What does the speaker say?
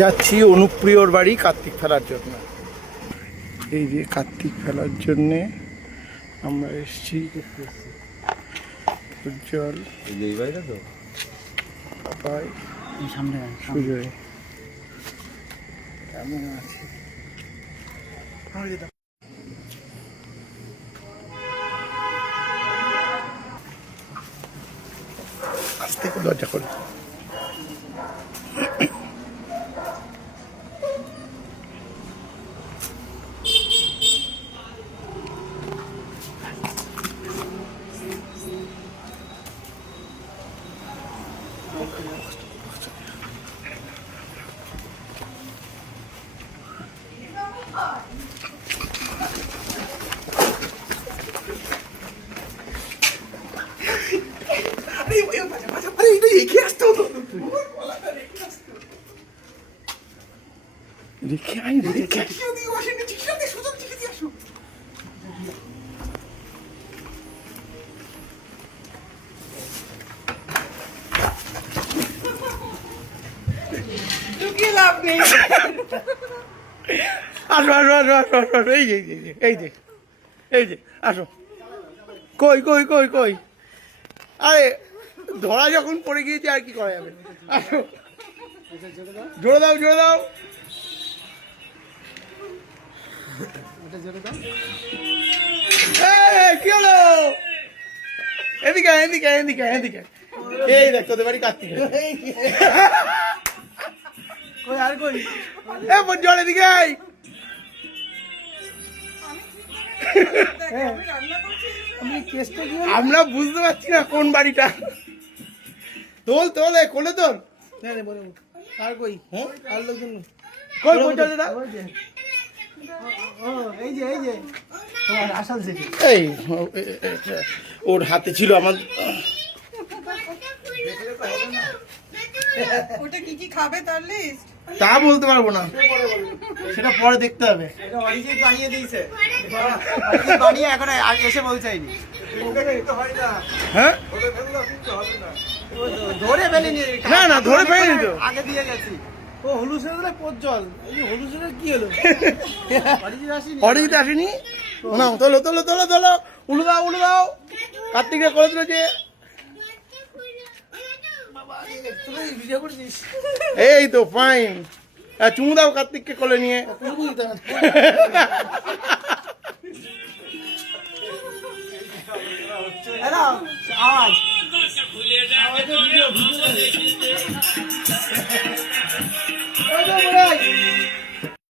যাচ্ছি অনুপ্রিয়র বাড়ি কার্তিক ফেলার জন্য। এই যে কার্তিক ফেলার জন্যে আমরা এসছি উজ্জ্বল এই যে এই বাড়িটা তো? পাপাই সামনে সুজয়। কেমন আছে? আস্তে করে দরজা খোল। রেখে আই রেখে আসো আসো আসো আসো আসো এই যে, এই যে এই যে আসো। কই কই কই কই? আরে ধরা যখন পড়ে গিয়েছে আর কি করা যাবে? জোরে দাও জোরে দাও। কি হলো? এদিকে এদিকে এদিকে এদিকে এই দেখ তোদের বাড়ি কার্তিক আর কই? এ জল এদিকে আয়। আমরা বুঝতে পারছি না কোন বাড়িটা। তোল তোল কোলে তোল। না রে বলে আর কই? হ্যাঁ? আর লোকজন কই এই যে এই যে। তোমার আসাল এই ওর হাতে ছিল আমার। ওটা কি কি খাবে তার লিস্ট তা বলতে পারব না। সেটা পরে দেখতে হবে। অরিজিৎ বানিয়ে দিয়েছে। বানিয়ে এখন এসে পৌঁছায়নি। হ্যাঁ? ধরে ফেলিনি। না, না, ধরে ফেলিনি তো। আগে দিয়ে গেছি। ও দিলে জল। এই যে হলুদ সেরে কি হলো? অরিজিৎ আসেনি। অরিজিৎ আসেনি? না তোলো তোলো তোলো তোলো। উলু দাও উলু দাও। কার্তিকের করে তুই এই তো ফাইন চুমু দাও কার্তিককে কোলে নিয়ে। কুলু দিতে হবে হ্যালো আওয়াজ